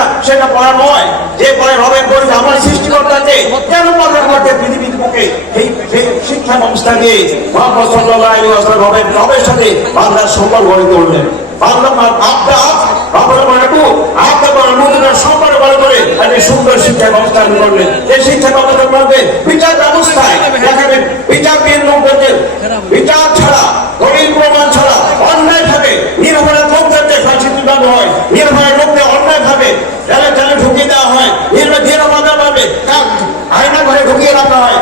না, সেটা পড়া নয়। যে রবের পরে আমার কেন পৃথিবীর এই শিক্ষা দিয়ে মোহাম্মদ সাল্লাল্লাহু আলাইহি ওয়াসাল্লাম রবের রবের সাথে বাংলার সম্পর্ক গড়ে তুললেন। আপনার বাবার মানাটু আপনা বাবার মুদ্রা সম্পর্ক গড়ে তোলে সুন্দর শিক্ষা ব্যবস্থা করলেন এই শিক্ষা ব্যবস্থার মধ্যে বিচার ব্যবস্থায় দেখাবেন বিচার বিহীন লোকদের বিচার ছাড়া দলিল প্রমাণ ছাড়া অন্যায় ভাবে নির্ভয়া লোকদেরকে ফাঁসি তুলানো হয় নির্ভয়া লোককে অন্যায় ভাবে জেলে জেলে ঢুকিয়ে দেওয়া হয় নির্ভয় নিরাপদা ভাবে আয়না ঘরে ঢুকিয়ে রাখা হয়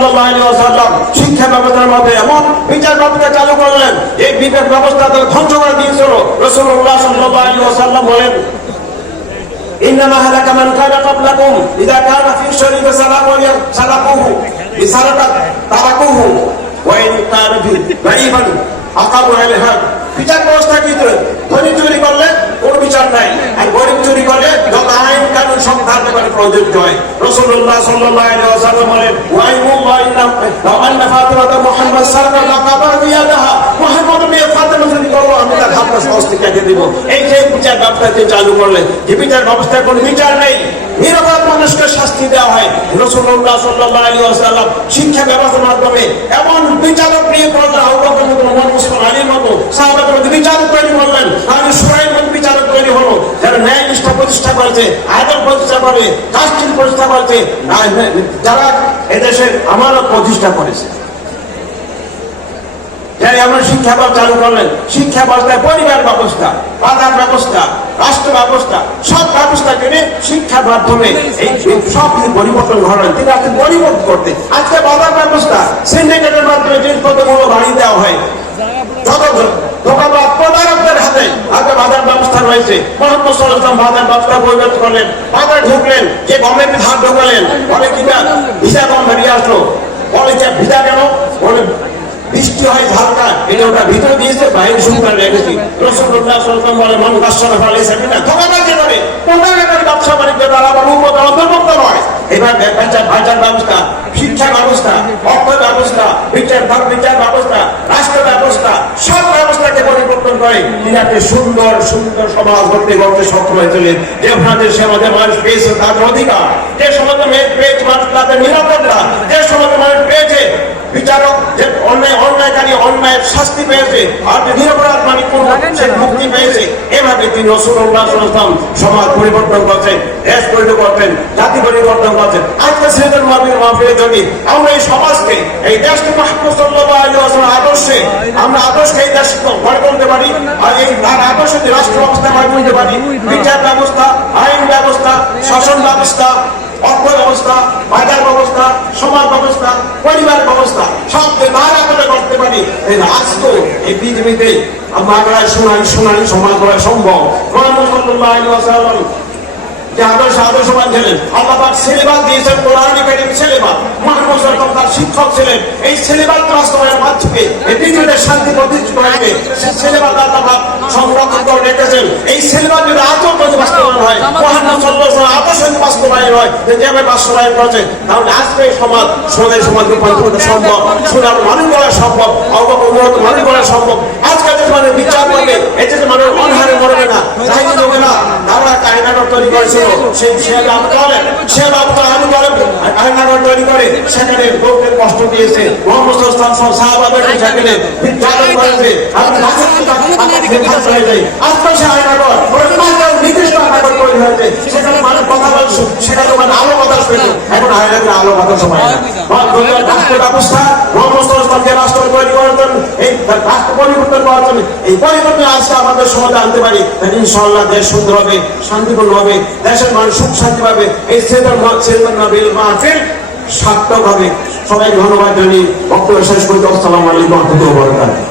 রসুল্লাহ সাল্লাহ আলী আসাল্লাম শিক্ষা ব্যবস্থার মধ্যে এমন বিচার ব্যবস্থা চালু করলেন এই বিবেক ব্যবস্থা তারা ধ্বংস করে দিয়েছিল রসুল্লাহ সাল্লাহ আলী আসাল্লাম বলেন إنما هلك من كان قبلكم إذا كان في شريك سلكوه سلكوه بسلكة تركوه وإن كان في بعيدا أقاموا عليها বিচার ব্যবস্থা কি করে ধনী চুরি করলে কোন বিচার নাই। আর গরিব চুরি যত আইন কানুন সব থাকতে পারে প্রযোজ্য হয়। রসুল্লাহ আমি মানুষকে শাস্তি দেওয়া হয়। শিক্ষা ব্যবস্থার মাধ্যমে এমন বিচারক নিয়ে করলেন বিচারক তৈরি করলেন। আর সুরাইয়ের মধ্যে বিচারক তৈরি হলো যারা ন্যায় নিষ্ঠা প্রতিষ্ঠা করেছে প্রতিষ্ঠা প্রতিষ্ঠা করেছে যারা এদেশের প্রতিষ্ঠা করেছে। পরিবার ব্যবস্থা, বাজার ব্যবস্থা, রাষ্ট্র ব্যবস্থা, সব ব্যবস্থা শিক্ষার মাধ্যমে এই সব কিছু পরিবর্তন ঘটালেন। তিনি আজকে পরিবর্তন করতে আজকে বাজার ব্যবস্থা সিন্ডিকেটের মাধ্যমে জিনিসপত্র মূল্য বাড়িয়ে দেওয়া হয়। আজকে বাজার ব্যবস্থা রয়েছে। মোহাম্মদ সাল্লাম বাজার ব্যবস্থা পরিবর্তন করলেন বাজার ঢুকলেন, যে গভর্নমেন্ট ধার ঢোকালেন বলে কিনা ভিসা কম বেরিয়ে আসলো। যে ভিসা কেন? বলে বৃষ্টি হয় হালকা, এটা ওটা ভিতরে দিয়েছে, বাইরে শুকনা রেখেছি রসুল্লাহ বলে মানুষ আসলে ফলে সেটা ধোকাবাজ করে প্রতারকের ব্যবসা বাণিজ্য? দ্বারা আবার উন্নত অন্তর্ভুক্ত নয়। এবার বেচার বাজার ব্যবস্থা, শিক্ষা ব্যবস্থা অর্থ ব্যবস্থা বিচার ভাগ বিচার ব্যবস্থা রাষ্ট্র ব্যবস্থা সব ব্যবস্থাকে পরিবর্তন করে। তিনি সুন্দর সুন্দর সমাজ গড়তে গড়তে সক্ষম হয়েছিলেন যে ভারতের সমাজে মানুষ পেয়েছে তাদের অধিকার যে সমাজে পেয়েছে মানুষ তাদের নিরাপত্তা যে সমাজে মানুষ পেয়েছে বিচারক যে অন্যায় অন্যায়কারী অন্যায়ের শাস্তি পেয়েছে আর যে নিরপরাধ মানে কোন মুক্তি পেয়েছে। এভাবে তিনি রসুল্লাহ সমাজ পরিবর্তন করছেন দেশ পরিবর্তন করছেন জাতি পরিবর্তন করছেন। আজকে মাহফিল মাহফিলের জন্য আমরা এই সমাজকে এই দেশকে মাহমুদ সাল্লাহ আলী আদর্শে আমরা আদর্শকে এই দেশ গড়ে তুলতে পারি, আর এই তার আদর্শে রাষ্ট্র ব্যবস্থা গড়ে তুলতে পারি, বিচার ব্যবস্থা, আইন ব্যবস্থা, শাসন ব্যবস্থা, অর্থ ব্যবস্থা, বাজার ব্যবস্থা, সমাজ ব্যবস্থা, পরিবার ব্যবস্থা, সব তার আদরে করতে পারি এই তো এই পৃথিবীতে বাংলায় সোনালি সোনালি সমাজ করা সম্ভব। যে শিক্ষক ছিলেন। এই সিলেবাস বাস্তবায়নের মাধ্যমে এই পৃথিবীতে শান্তি প্রতিষ্ঠিত হয়েছে সেই সিলেবাস আল্লাহ সংরক্ষণ করে রেখেছেন। এই সিলেবাস যদি আচরণ যদি বাস্তবায়ন হয় সাল্লাল্লাহু আলাইহি আদর্শ যদি বাস্তবায়ন হয় যে যেভাবে বাস্তবায়ন করেছে তাহলে আজকে এই সমাজ সোনার সমাজ রূপান্তর করা সম্ভব, সোনার মানুষ করা সম্ভব অবগত উন্নত মানুষ করা সম্ভব। আজকে যে মানে বিচার করবে এতে যে মানুষ অনহারে মরবে না চাহিদা দেবে না তারা একটা তৈরি করেছিল। সেই সে লাভ করে সে লাভ আমি করে তৈরি করে সেখানে লোকদের কষ্ট দিয়েছে। মোহাম্মদ সাল্লাম সাহাবাদের সেখানে বিজ্ঞাপন করেছে। আপনি সে আইনাগর নির্দিষ্ট আইনাগর তৈরি হয়েছে। সেখানে মানুষ কথা বলছে সেখানে মানে আলো বাতাস পেত। এখন আইনাগরে আলো বাতাস সময় রাষ্ট্র ব্যবস্থা মোহাম্মদ রাষ্ট্র তৈরি করার জন্য এই রাষ্ট্র পরিবর্তন করার জন্য এই পরিবর্তন আজকে আমাদের সমাজে আনতে পারি। তাহলে ইনশাআল্লাহ দেশ সুন্দর হবে শান্তিপূর্ণ হবে দেশের মানুষ সুখ শান্তি পাবে। এই সেদের নবিল মাহফিল। সার্থক হবে সবাই ধন্যবাদ জানিয়ে বক্তব্য শেষ করতে আসসালামু আলাইকুম রহমতুল্লাহ